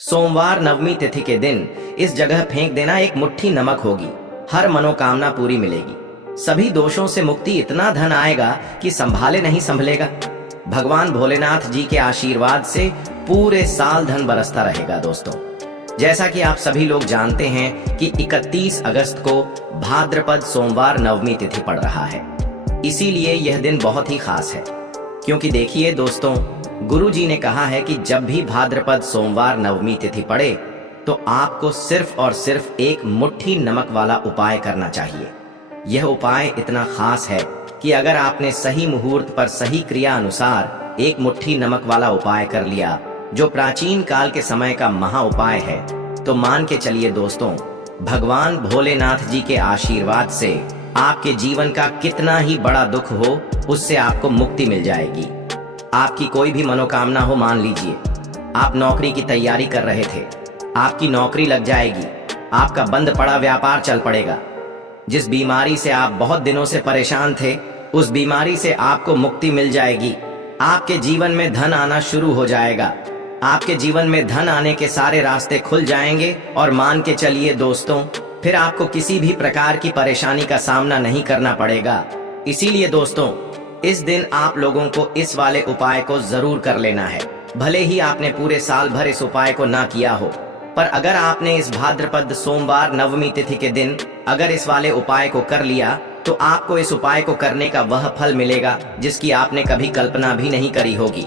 सोमवार नवमी तिथि के दिन इस जगह फेंक देना, एक मुट्ठी नमक होगी, हर मनोकामना पूरी मिलेगी, सभी दोषों से मुक्ति, इतना धन आएगा कि संभाले नहीं संभलेगा। भगवान भोलेनाथ जी के आशीर्वाद से पूरे साल धन बरसता रहेगा। दोस्तों, जैसा कि आप सभी लोग जानते हैं कि 31 अगस्त को भाद्रपद सोमवार नवमी तिथि पड़ रहा है, इसीलिए यह दिन बहुत ही खास है। क्योंकि देखिए दोस्तों, गुरु जी ने कहा है कि जब भी भाद्रपद सोमवार नवमी तिथि पड़े तो आपको सिर्फ और सिर्फ एक मुट्ठी नमक वाला उपाय करना चाहिए। यह उपाय इतना खास है कि अगर आपने सही मुहूर्त पर सही क्रिया अनुसार एक मुट्ठी नमक वाला उपाय कर लिया, जो प्राचीन काल के समय का महा उपाय है, तो मान के चलिए दोस्तों, भगवान भोलेनाथ जी के आशीर्वाद से आपके जीवन का कितना ही बड़ा दुख हो, उससे आपको मुक्ति मिल जाएगी। आपकी कोई भी मनोकामना हो, मान लीजिए आप नौकरी की तैयारी कर रहे थे, आपकी नौकरी लग जाएगी, आपका बंद पड़ा व्यापार चल पड़ेगा, जिस बीमारी से आप बहुत दिनों से परेशान थे, उस बीमारी से आपको मुक्ति मिल जाएगी। आपके जीवन में धन आना शुरू हो जाएगा, आपके जीवन में धन आने के सारे रास्ते खुल जाएंगे और मान के चलिए दोस्तों, फिर आपको किसी भी प्रकार की परेशानी का सामना नहीं करना पड़ेगा। इसीलिए दोस्तों, इस दिन आप लोगों को इस वाले उपाय को जरूर कर लेना है। भले ही आपने पूरे साल भर इस उपाय को ना किया हो, पर अगर आपने इस भाद्रपद सोमवार नवमी तिथि के दिन अगर इस वाले उपाय को कर लिया, तो आपको इस उपाय को करने का वह फल मिलेगा जिसकी आपने कभी कल्पना भी नहीं करी होगी।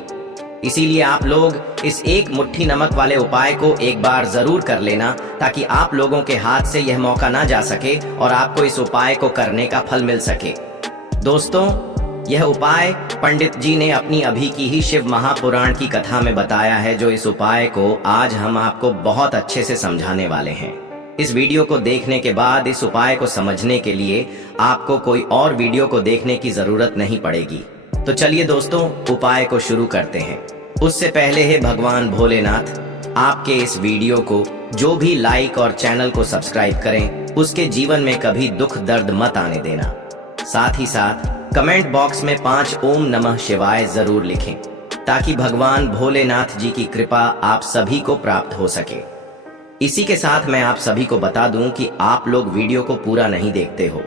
इसीलिए आप लोग इस एक मुट्ठी नमक वाले उपाय को एक बार जरूर कर लेना, ताकि आप लोगों के हाथ से यह मौका ना जा सके और आपको इस उपाय को करने का फल मिल सके। दोस्तों, यह उपाय पंडित जी ने अपनी अभी की ही शिव महापुराण की कथा में बताया है, जो इस उपाय को आज हम आपको बहुत अच्छे से समझाने वाले हैं। इस वीडियो को देखने के बाद इस उपाय को समझने के लिए आपको कोई और वीडियो को देखने की जरूरत नहीं पड़ेगी। तो चलिए दोस्तों, उपाय को शुरू करते हैं। उससे पहले है भगवान भोलेनाथ आपके इस वीडियो को जो भी लाइक और चैनल को सब्सक्राइब करें, उसके जीवन में कभी दुख दर्द मत आने देना। साथ ही साथ कमेंट बॉक्स में 5 ओम नमः शिवाय जरूर लिखें, ताकि भगवान भोलेनाथ जी की कृपा आप सभी को प्राप्त हो सके। इसी के साथ मैं आप सभी को बता दूं कि आप लोग वीडियो को पूरा नहीं देखते हो,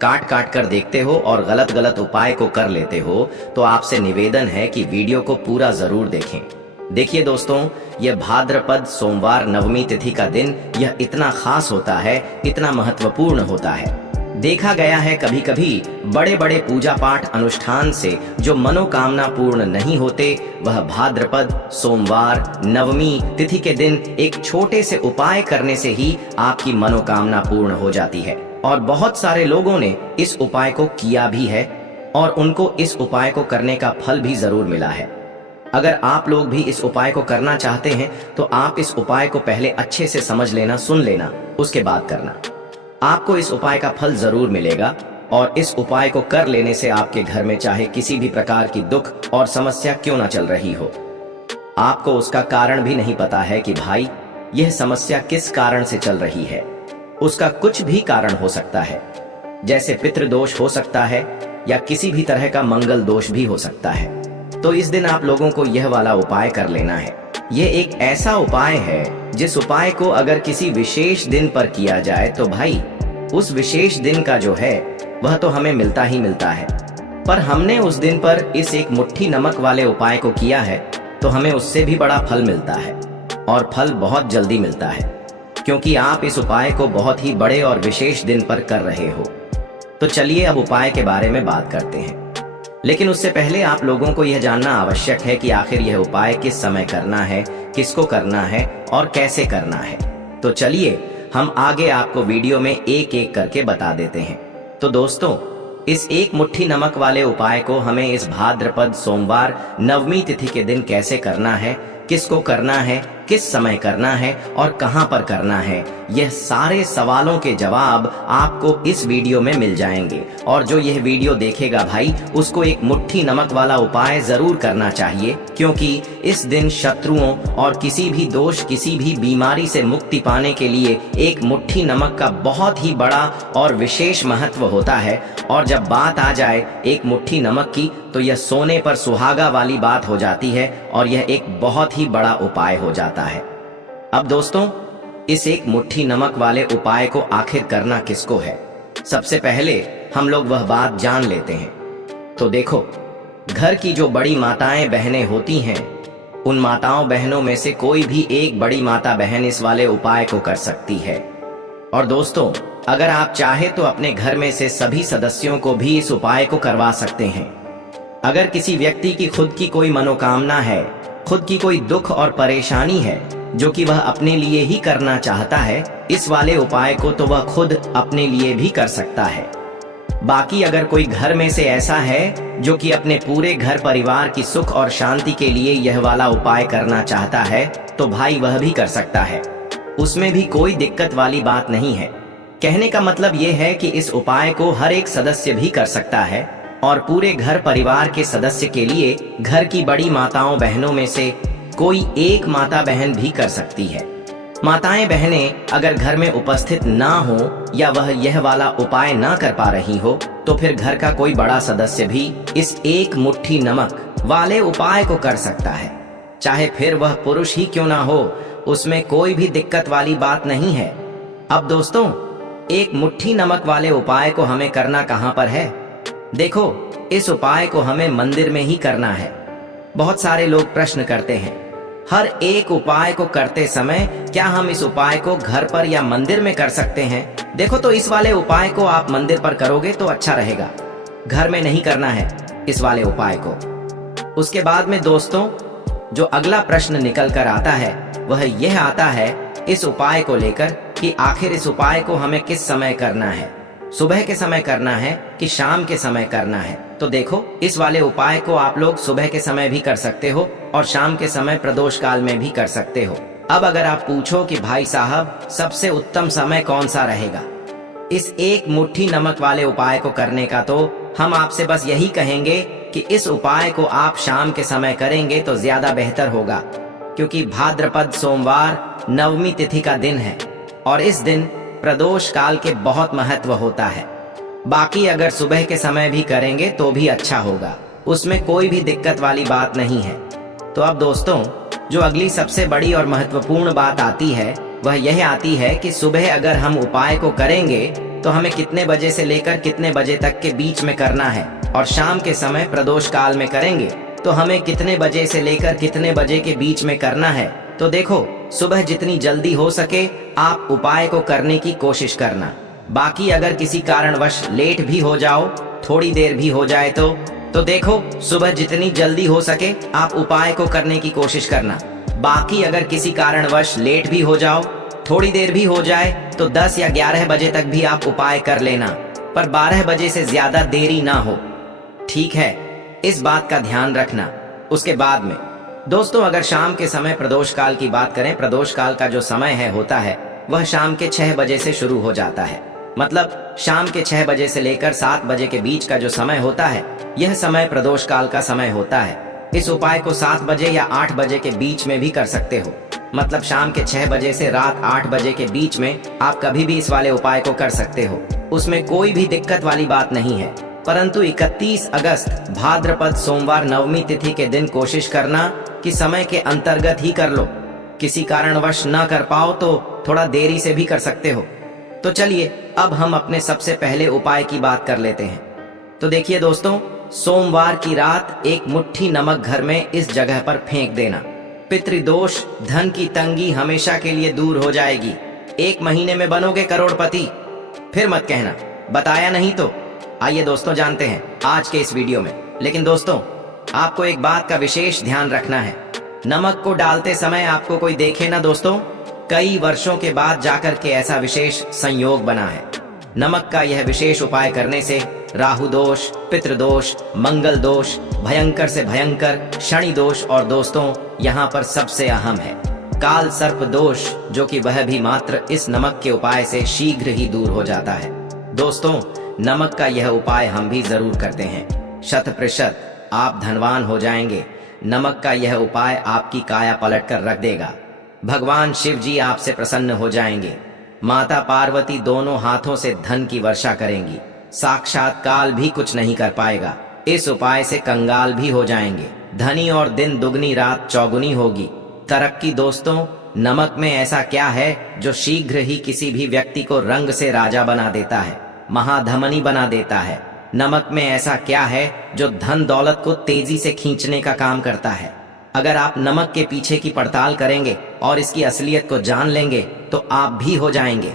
काट काट कर देखते हो और गलत गलत उपाय को कर लेते हो, तो आपसे निवेदन है कि वीडियो को पूरा जरूर देखें। देखिए दोस्तों, यह भाद्रपद सोमवार नवमी तिथि का दिन यह इतना खास होता है, इतना महत्वपूर्ण होता है। देखा गया है कभी कभी बड़े बड़े पूजा पाठ अनुष्ठान से जो मनोकामना पूर्ण नहीं होते, वह भाद्रपद सोमवार नवमी तिथि के दिन एक छोटे से उपाय करने से ही आपकी मनोकामना पूर्ण हो जाती है। और बहुत सारे लोगों ने इस उपाय को किया भी है और उनको इस उपाय को करने का फल भी जरूर मिला है। अगर आप लोग भी इस उपाय को करना चाहते हैं तो आप इस उपाय को पहले अच्छे से समझ लेना, सुन लेना, उसके बाद करना। आपको इस उपाय का फल जरूर मिलेगा और इस उपाय को कर लेने से आपके घर में चाहे किसी भी प्रकार की दुख और समस्या क्यों ना चल रही हो, आपको उसका कारण भी नहीं पता है कि भाई यह समस्या किस कारण से चल रही है। उसका कुछ भी कारण हो सकता है, जैसे पितृदोष हो सकता है या किसी भी तरह का मंगल दोष भी हो सकता है। तो इस दिन आप लोगों को यह वाला उपाय कर लेना है। यह एक ऐसा उपाय है जिस उपाय को अगर किसी विशेष दिन पर किया जाए तो भाई उस विशेष दिन का जो है वह तो हमें मिलता ही मिलता है, पर हमने उस दिन पर इस एक मुट्ठी नमक वाले उपाय को किया है तो हमें उससे भी बड़ा फल मिलता है, और फल बहुत जल्दी मिलता है, क्योंकि आप इस उपाय को बहुत ही बड़े और विशेष दिन पर कर रहे हो। तो चलिए अब उपाय के बारे में बात करते हैं, लेकिन उससे पहले आप लोगों को यह जानना आवश्यक है कि आखिर यह उपाय किस समय करना है, किसको करना है और कैसे करना है। तो चलिए हम आगे आपको वीडियो में एक एक करके बता देते हैं। तो दोस्तों, इस एक मुट्ठी नमक वाले उपाय को हमें इस भाद्रपद सोमवार नवमी तिथि के दिन कैसे करना है, किसको करना है, किस समय करना है और कहां पर करना है, यह सारे सवालों के जवाब आपको इस वीडियो में मिल जाएंगे। और जो यह वीडियो देखेगा भाई, उसको एक मुट्ठी नमक वाला उपाय जरूर करना चाहिए, क्योंकि इस दिन शत्रुओं और किसी भी दोष, किसी भी बीमारी से मुक्ति पाने के लिए एक मुट्ठी नमक का बहुत ही बड़ा और विशेष महत्व होता है। और जब बात आ जाए एक मुट्ठी नमक की, तो यह सोने पर सुहागा वाली बात हो जाती है और यह एक बहुत ही बड़ा उपाय हो जाता है। अब दोस्तों, इस एक मुट्ठी नमक वाले उपाय को आखिर करना किसको है, सबसे पहले हम लोग वह बात जान लेते हैं। तो देखो, घर की जो बड़ी माताएं बहनें होती हैं, उन माताओं बहनों में से कोई भी एक बड़ी माता बहन इस वाले उपाय को कर सकती है। और दोस्तों, अगर आप चाहे तो अपने घर में से सभी सदस्यों को भी इस उपाय को करवा सकते हैं। अगर किसी व्यक्ति की खुद की कोई मनोकामना है, खुद की कोई दुख और परेशानी है जो कि वह अपने लिए ही करना चाहता है, इस वाले उपाय को तो वह खुद अपने लिए भी कर सकता है। बाकी अगर कोई घर में से ऐसा है जो कि अपने पूरे घर परिवार की सुख और शांति के लिए यह वाला उपाय करना चाहता है, तो भाई वह भी कर सकता है, उसमें भी कोई दिक्कत वाली बात नहीं है। कहने का मतलब यह है कि इस उपाय को हर एक सदस्य भी कर सकता है और पूरे घर परिवार के सदस्य के लिए घर की बड़ी माताओं बहनों में से कोई एक माता बहन भी कर सकती है। माताएं बहनें अगर घर में उपस्थित ना हो या वह यह वाला उपाय ना कर पा रही हो, तो फिर घर का कोई बड़ा सदस्य भी इस एक मुट्ठी नमक वाले उपाय को कर सकता है, चाहे फिर वह पुरुष ही क्यों ना हो, उसमें कोई भी दिक्कत वाली बात नहीं है। अब दोस्तों, एक मुट्ठी नमक वाले उपाय को हमें करना कहाँ पर है? देखो, इस उपाय को हमें मंदिर में ही करना है। बहुत सारे लोग प्रश्न करते हैं, हर एक उपाय को करते समय क्या हम इस उपाय को घर पर या मंदिर में कर सकते हैं? देखो, तो इस वाले उपाय को आप मंदिर पर करोगे तो अच्छा रहेगा, घर में नहीं करना है इस वाले उपाय को। उसके बाद में दोस्तों, जो अगला प्रश्न निकल कर आता है वह यह आता है इस उपाय को लेकर कि आखिर इस उपाय को हमें किस समय करना है, सुबह के समय करना है कि शाम के समय करना है? तो देखो, इस वाले उपाय को आप लोग सुबह के समय भी कर सकते हो और शाम के समय प्रदोष काल में भी कर सकते हो। अब अगर आप पूछो कि भाई साहब सबसे उत्तम समय कौन सा रहेगा इस एक मुट्ठी नमक वाले उपाय को करने का, तो हम आपसे बस यही कहेंगे कि इस उपाय को आप शाम के समय करेंगे तो ज्यादा बेहतर होगा, क्योंकि भाद्रपद सोमवार नवमी तिथि का दिन है और इस दिन प्रदोष काल के बहुत महत्व होता है। बाकी अगर सुबह के समय भी करेंगे तो भी अच्छा होगा, उसमें कोई भी दिक्कत वाली बात नहीं है। तो अब दोस्तों, जो अगली सबसे बड़ी और महत्वपूर्ण बात आती है वह यह आती है कि सुबह अगर हम उपाय को करेंगे तो हमें कितने बजे से लेकर कितने बजे तक के बीच में करना है, और शाम के समय प्रदोष काल में करेंगे तो हमें कितने बजे से लेकर कितने बजे के बीच में करना है। तो देखो, सुबह जितनी जल्दी हो सके आप उपाय को करने की कोशिश करना। बाकी अगर किसी कारणवश लेट भी हो जाओ, थोड़ी देर भी हो जाए तो देखो, सुबह जितनी जल्दी हो सके आप उपाय को करने की कोशिश करना। बाकी अगर किसी कारणवश लेट भी हो जाओ, थोड़ी देर भी हो जाए, तो 10 या 11 बजे तक भी आप उपाय कर लेना, पर 12 बजे से ज्यादा देरी ना हो, ठीक है? इस बात का ध्यान रखना। उसके बाद में दोस्तों, अगर शाम के समय प्रदोष काल की बात करें, प्रदोष काल का जो समय है होता है वह शाम के 6 बजे से शुरू हो जाता है। मतलब शाम के 6 बजे से लेकर 7 बजे के बीच का जो समय होता है, यह समय प्रदोष काल का समय होता है। इस उपाय को 7 बजे या 8 बजे के बीच में भी कर सकते हो। मतलब शाम के 6 बजे से रात 8 बजे के बीच में आप कभी भी इस वाले उपाय को कर सकते हो, उसमें कोई भी दिक्कत वाली बात नहीं है। परंतु 31 अगस्त भाद्रपद सोमवार नवमी तिथि के दिन कोशिश करना कि समय के अंतर्गत ही कर लो। किसी कारणवश ना कर पाओ तो थोड़ा देरी से भी कर सकते हो। तो चलिए, अब हम अपने सबसे पहले उपाय की बात कर लेते हैं। तो देखिए दोस्तों, सोमवार की रात एक मुट्ठी नमक घर में इस जगह पर फेंक देना। पितृदोष, धन की तंगी हमेशा के लिए दूर हो जाएगी। 1 महीने में बनोगे करोड़पति। फिर मत कहना बताया नहीं तो। आइए दोस्तों, जानते हैं आज के इस वीडियो में। लेकिन दोस्तों, आपको एक बात का विशेष ध्यान रखना है। नमक को डालते समय आपको कोई देखे ना दोस्तों, कई वर्षों के बाद जाकर के ऐसा विशेष संयोग बना है। नमक का यह विशेष उपाय करने से राहु दोष, पितृदोष, मंगल दोष, भयंकर से भयंकर शनि दोष और दोस्तों यहाँ पर सबसे अहम है काल सर्प दोष, जो कि वह भी मात्र इस नमक के उपाय से शीघ्र ही दूर हो जाता है। दोस्तों, नमक का यह उपाय हम भी जरूर करते हैं। 100% आप धनवान हो जाएंगे। नमक का यह उपाय आपकी काया पलट कर रख देगा। भगवान शिव जी आपसे प्रसन्न हो जाएंगे। माता पार्वती दोनों हाथों से धन की वर्षा करेंगी। साक्षात काल भी कुछ नहीं कर पाएगा। इस उपाय से कंगाल भी हो जाएंगे। धनी और दिन दुगनी रात चौगुनी होगी। तरक्की दोस्तों नमक में ऐसा क्या है जो शीघ्र ही किसी भी व्यक्ति को रंग से राजा बना देता है, महाधमनी बना देता है। नमक में ऐसा क्या है जो धन दौलत को तेजी से खींचने का काम करता है। अगर आप नमक के पीछे की पड़ताल करेंगे और इसकी असलियत को जान लेंगे तो आप भी हो जाएंगे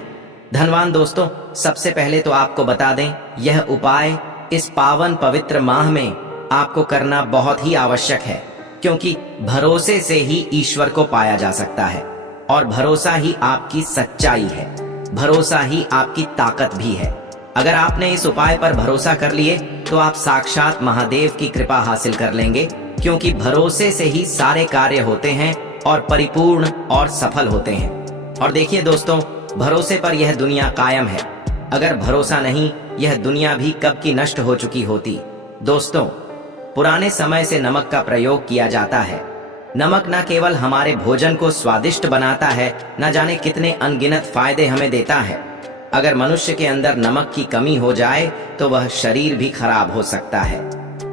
धनवान। दोस्तों, सबसे पहले तो आपको बता दें, यह उपाय इस पावन पवित्र माह में आपको करना बहुत ही आवश्यक है, क्योंकि भरोसे से ही ईश्वर को पाया जा सकता है और भरोसा ही आपकी सच्चाई है, भरोसा ही आपकी ताकत भी है। अगर आपने इस उपाय पर भरोसा कर लिए तो आप साक्षात महादेव की कृपा हासिल कर लेंगे, क्योंकि भरोसे से ही सारे कार्य होते हैं और परिपूर्ण और सफल होते हैं। और देखिए दोस्तों, भरोसे पर यह दुनिया कायम है। अगर भरोसा नहीं, यह दुनिया भी कब की नष्ट हो चुकी होती। दोस्तों, पुराने समय से नमक का प्रयोग किया जाता है। नमक न केवल हमारे भोजन को स्वादिष्ट बनाता है, न जाने कितने अनगिनत फायदे हमें देता है। अगर मनुष्य के अंदर नमक की कमी हो जाए तो वह शरीर भी खराब हो सकता है।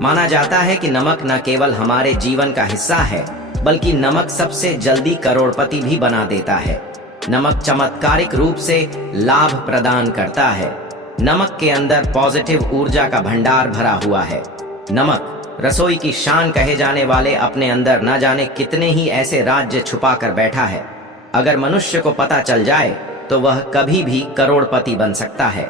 माना जाता है कि नमक न केवल हमारे जीवन का हिस्सा है, बल्कि नमक सबसे जल्दी करोड़पति भी बना देता है। नमक चमत्कारिक रूप से लाभ प्रदान करता है। नमक के अंदर पॉजिटिव ऊर्जा का भंडार भरा हुआ है। नमक रसोई की शान कहे जाने वाले अपने अंदर न जाने कितने ही ऐसे राज्य छुपा कर बैठा है। अगर मनुष्य को पता चल जाए तो वह कभी भी करोड़पति बन सकता है।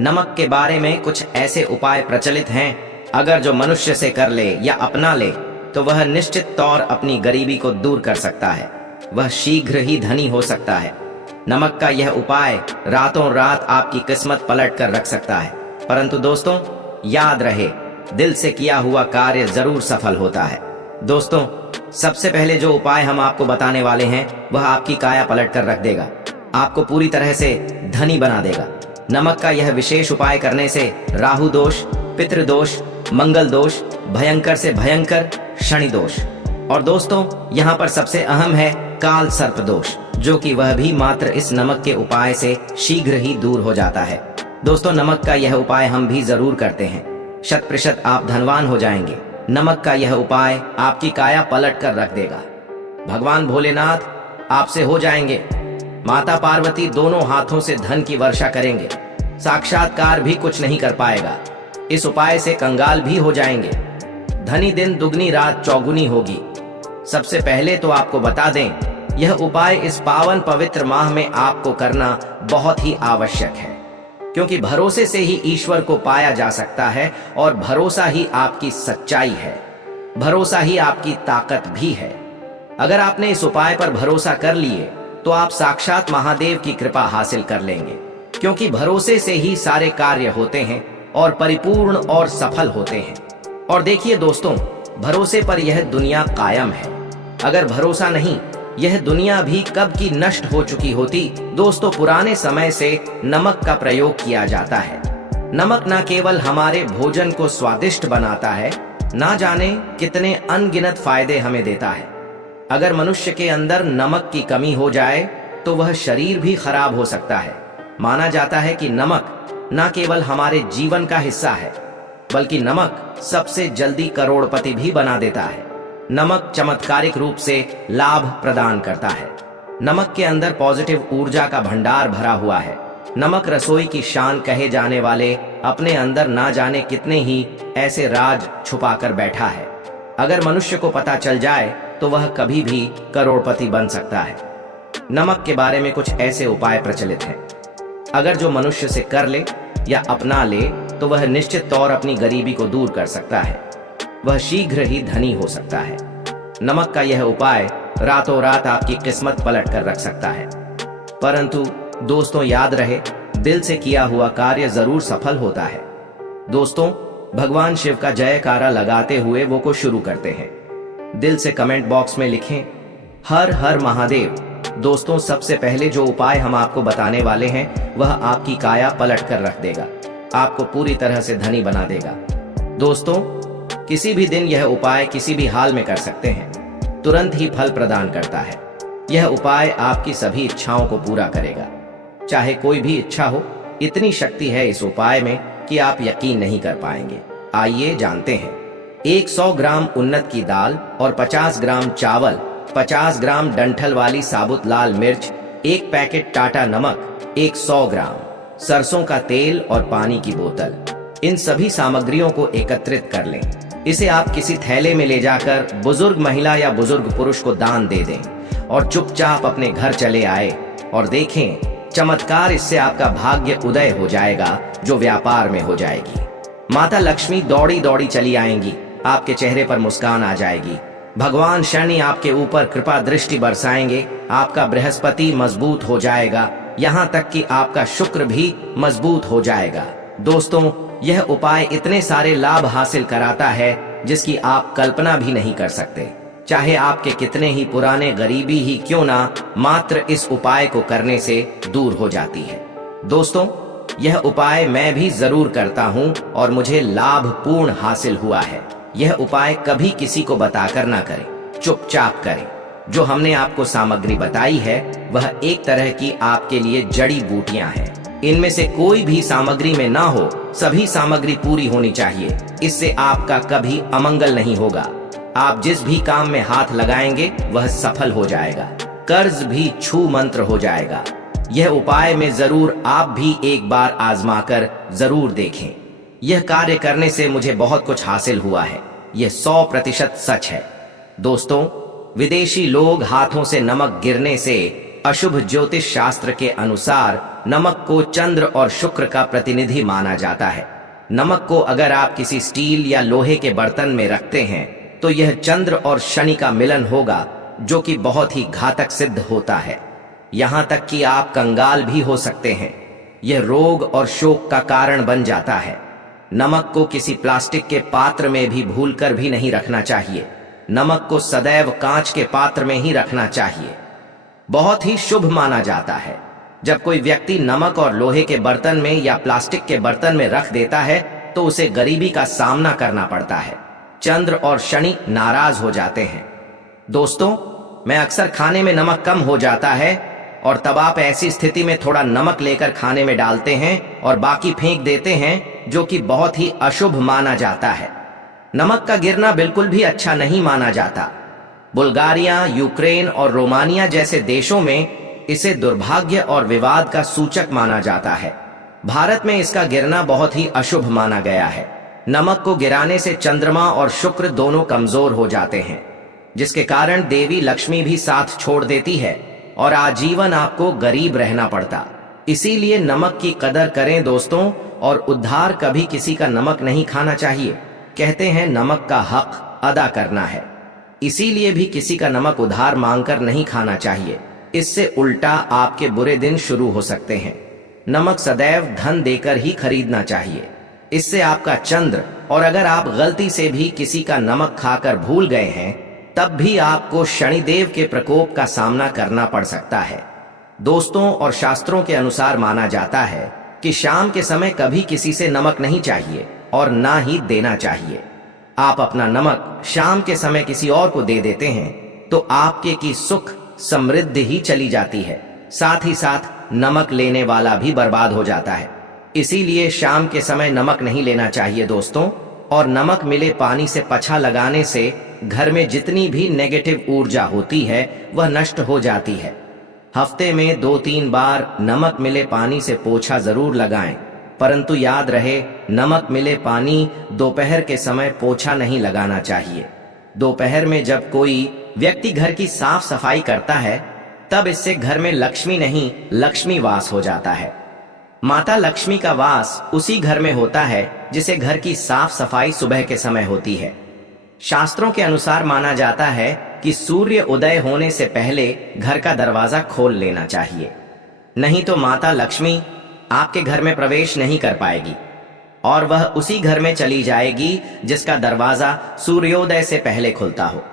नमक के बारे में कुछ ऐसे उपाय प्रचलित हैं, अगर जो मनुष्य से कर ले या अपना ले तो वह निश्चित तौर अपनी गरीबी को दूर कर सकता है, वह शीघ्र ही धनी हो सकता है। नमक का यह उपाय रातों रात आपकी किस्मत पलट कर रख सकता है। परंतु दोस्तों, याद रहे, दिल से किया हुआ कार्य जरूर सफल होता है। दोस्तों, सबसे पहले जो उपाय हम आपको बताने वाले हैं वह आपकी काया पलट कर रख देगा, आपको पूरी तरह से धनी बना देगा। नमक का यह विशेष उपाय करने से राहु दोष, पितृदोष, मंगल दोष, भयंकर से भयंकर शनि दोष, और दोस्तों यहाँ पर सबसे अहम है काल सर्प दोष, जो कि वह भी मात्र इस नमक के उपाय से शीघ्र ही दूर हो जाता है। दोस्तों, नमक का यह उपाय हम भी जरूर करते हैं, 100% आप धनवान हो जाएंगे। नमक का यह उपाय आपकी काया पलट कर रख देगा। भगवान भोलेनाथ आपसे हो जाएंगे, माता पार्वती दोनों हाथों से धन की वर्षा करेंगे, साक्षात्कार भी कुछ नहीं कर पाएगा। इस उपाय से कंगाल भी हो जाएंगे। धनी दिन दुगनी रात चौगुनी होगी। सबसे पहले तो आपको बता दें, यह उपाय इस पावन पवित्र माह में आपको करना बहुत ही आवश्यक है, क्योंकि भरोसे से ही ईश्वर को पाया जा सकता है और भरोसा ही आपकी सच्चाई है, भरोसा ही आपकी ताकत भी है। अगर आपने इस उपाय पर भरोसा कर लिए तो आप साक्षात महादेव की कृपा हासिल कर लेंगे, क्योंकि भरोसे से ही सारे कार्य होते हैं और परिपूर्ण और सफल होते हैं। और देखिए दोस्तों, भरोसे पर यह दुनिया कायम है। अगर भरोसा नहीं, यह दुनिया भी कब की नष्ट हो चुकी होती। दोस्तों, पुराने समय से नमक का प्रयोग किया जाता है। नमक न केवल हमारे भोजन को स्वादिष्ट बनाता है, ना जाने कितने अनगिनत फायदे हमें देता है। अगर मनुष्य के अंदर नमक की कमी हो जाए तो वह शरीर भी खराब हो सकता है। माना जाता है कि नमक न केवल हमारे जीवन का हिस्सा है, बल्कि नमक सबसे जल्दी करोड़पति भी बना देता है। नमक चमत्कारिक रूप से लाभ प्रदान करता है। नमक के अंदर पॉजिटिव ऊर्जा का भंडार भरा हुआ है। नमक रसोई की शान कहे जाने वाले अपने अंदर ना जाने कितने ही ऐसे राज छुपा कर बैठा है। अगर मनुष्य को पता चल जाए तो वह कभी भी करोड़पति बन सकता है। नमक के बारे में कुछ ऐसे उपाय प्रचलित हैं, अगर जो मनुष्य से कर ले या अपना ले तो वह निश्चित तौर अपनी गरीबी को दूर कर सकता है, वह शीघ्र ही धनी हो सकता है। नमक का यह उपाय रातों रात आपकी किस्मत पलट कर रख सकता है। परंतु दोस्तों, याद रहे, दिल से किया हुआ कार्य जरूर सफल होता है। दोस्तों, भगवान शिव का जयकारा लगाते हुए वो को शुरू करते हैं। दिल से कमेंट बॉक्स में लिखें हर हर महादेव। दोस्तों, सबसे पहले जो उपाय हम आपको बताने वाले हैं वह आपकी काया पलट कर रख देगा, आपको पूरी तरह से धनी बना देगा। दोस्तों, किसी भी दिन यह उपाय किसी भी हाल में कर सकते हैं, तुरंत ही फल प्रदान करता है। यह उपाय आपकी सभी इच्छाओं को पूरा करेगा, चाहे कोई भी इच्छा हो। इतनी शक्ति है इस उपाय में कि आप यकीन नहीं कर पाएंगे। आइए जानते हैं। 100 ग्राम उन्नत की दाल और 50 ग्राम चावल 50 ग्राम डंठल वाली साबुत लाल मिर्च, 1 पैकेट टाटा नमक, 100 ग्राम सरसों का तेल और पानी की बोतल। इन सभी सामग्रियों को एकत्रित कर लें। इसे आप किसी थैले में ले जाकर बुजुर्ग महिला या बुजुर्ग पुरुष को दान दे दें और चुपचाप अपने घर चले आए और देखें चमत्कार, इससे आपका भाग्य उदय हो जाएगा जो व्यापार में हो जाएगी। माता लक्ष्मी दौड़ी दौड़ी चली आएंगी, आपके चेहरे पर मुस्कान आ जाएगी। भगवान शनि आपके ऊपर कृपा दृष्टि बरसाएंगे, आपका बृहस्पति मजबूत हो जाएगा, यहाँ तक कि आपका शुक्र भी मजबूत हो जाएगा। दोस्तों, यह उपाय इतने सारे लाभ हासिल कराता है जिसकी आप कल्पना भी नहीं कर सकते। चाहे आपके कितने ही पुराने गरीबी ही क्यों ना, मात्र इस उपाय को करने से दूर हो जाती है। दोस्तों, यह उपाय मैं भी जरूर करता हूँ और मुझे लाभ पूर्ण हासिल हुआ है। यह उपाय कभी किसी को बताकर ना करें, चुपचाप करें। जो हमने आपको सामग्री बताई है वह एक तरह की आपके लिए जड़ी बूटियां हैं। इनमें से कोई भी सामग्री में ना हो, सभी सामग्री पूरी होनी चाहिए। इससे आपका कभी अमंगल नहीं होगा। आप जिस भी काम में हाथ लगाएंगे वह सफल हो जाएगा, कर्ज भी छू मंत्र हो जाएगा। यह उपाय में जरूर आप भी एक बार आजमाकर जरूर देखें। यह कार्य करने से मुझे बहुत कुछ हासिल हुआ है, यह 100% सच है। दोस्तों, विदेशी लोग हाथों से नमक गिरने से अशुभ ज्योतिष शास्त्र के अनुसार नमक को चंद्र और शुक्र का प्रतिनिधि माना जाता है। नमक को अगर आप किसी स्टील या लोहे के बर्तन में रखते हैं तो यह चंद्र और शनि का मिलन होगा, जो कि बहुत ही घातक सिद्ध होता है। यहाँ तक कि आप कंगाल भी हो सकते हैं। यह रोग और शोक का कारण बन जाता है। नमक को किसी प्लास्टिक के पात्र में भी भूलकर भी नहीं रखना चाहिए। नमक को सदैव कांच के पात्र में ही रखना चाहिए। बहुत ही शुभ माना जाता है। जब कोई व्यक्ति नमक और लोहे के बर्तन में या प्लास्टिक के बर्तन में रख देता है तो उसे गरीबी का सामना करना पड़ता है। चंद्र और शनि नाराज हो जाते हैं। दोस्तों, मैं अक्सर खाने में नमक कम हो जाता है और तब आप ऐसी स्थिति में थोड़ा नमक लेकर खाने में डालते हैं और बाकी फेंक देते हैं, जो कि बहुत ही अशुभ माना जाता है। नमक का गिरना बिल्कुल भी अच्छा नहीं माना जाता। बुल्गारिया, यूक्रेन और रोमानिया जैसे देशों में इसे दुर्भाग्य और विवाद का सूचक माना जाता है। भारत में इसका गिरना बहुत ही अशुभ माना गया है। नमक को गिराने से चंद्रमा और शुक्र दोनों कमजोर हो जाते हैं, जिसके कारण देवी लक्ष्मी भी साथ छोड़ देती है और आजीवन आपको गरीब रहना पड़ता। इसीलिए नमक की कदर करें दोस्तों, और उद्धार कभी किसी का नमक नहीं खाना चाहिए। कहते हैं नमक का हक अदा करना है, इसीलिए भी किसी का नमक उधार मांगकर नहीं खाना चाहिए। इससे उल्टा आपके बुरे दिन शुरू हो सकते हैं। नमक सदैव धन देकर ही खरीदना चाहिए, इससे आपका चंद्र, और अगर आप गलती से भी किसी का नमक खाकर भूल गए हैं तब भी आपको शनिदेव के प्रकोप का सामना करना पड़ सकता है। दोस्तों, और शास्त्रों के अनुसार माना जाता है कि शाम के समय कभी किसी से नमक नहीं चाहिए और ना ही देना चाहिए। आप अपना नमक शाम के समय किसी और को दे देते हैं तो आपके की सुख समृद्धि ही चली जाती है, साथ ही साथ नमक लेने वाला भी बर्बाद हो जाता है। इसीलिए शाम के समय नमक नहीं लेना चाहिए दोस्तों। और नमक मिले पानी से पछा लगाने से घर में जितनी भी नेगेटिव ऊर्जा होती है वह नष्ट हो जाती है। हफ्ते में 2-3 बार नमक मिले पानी से पोछा जरूर लगाएं, परंतु याद रहे नमक मिले पानी दोपहर के समय पोछा नहीं लगाना चाहिए। दोपहर में जब कोई व्यक्ति घर की साफ सफाई करता है तब इससे घर में लक्ष्मी नहीं लक्ष्मी वास हो जाता है। माता लक्ष्मी का वास उसी घर में होता है जिसे घर की साफ सफाई सुबह के समय होती है। शास्त्रों के अनुसार माना जाता है कि सूर्य उदय होने से पहले घर का दरवाजा खोल लेना चाहिए, नहीं तो माता लक्ष्मी आपके घर में प्रवेश नहीं कर पाएगी और वह उसी घर में चली जाएगी जिसका दरवाजा सूर्योदय से पहले खुलता हो।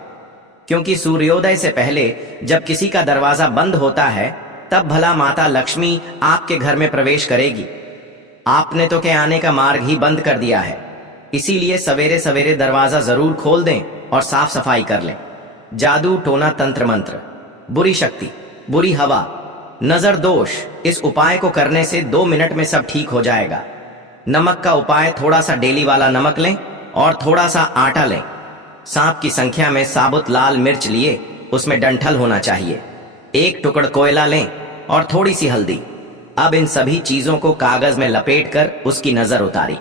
क्योंकि सूर्योदय से पहले जब किसी का दरवाजा बंद होता है तब भला माता लक्ष्मी आपके घर में प्रवेश करेगी। आपने तो के आने का मार्ग ही बंद कर दिया है। इसीलिए सवेरे सवेरे दरवाजा जरूर खोल दें और साफ सफाई कर लें। जादू, टोना, तंत्र मंत्र, बुरी शक्ति, बुरी हवा, नजर दोष, इस उपाय को करने से 2 मिनट में सब ठीक हो जाएगा। नमक का उपाय, थोड़ा सा डेली वाला नमक लें और थोड़ा सा आटा लें। सांप की संख्या में साबुत लाल मिर्च लिए उसमें डंठल होना चाहिए। एक टुकड़ कोयला लें और थोड़ी सी हल्दी। अब इन सभी चीजों को कागज में लपेटकर उसकी नजर उतारी।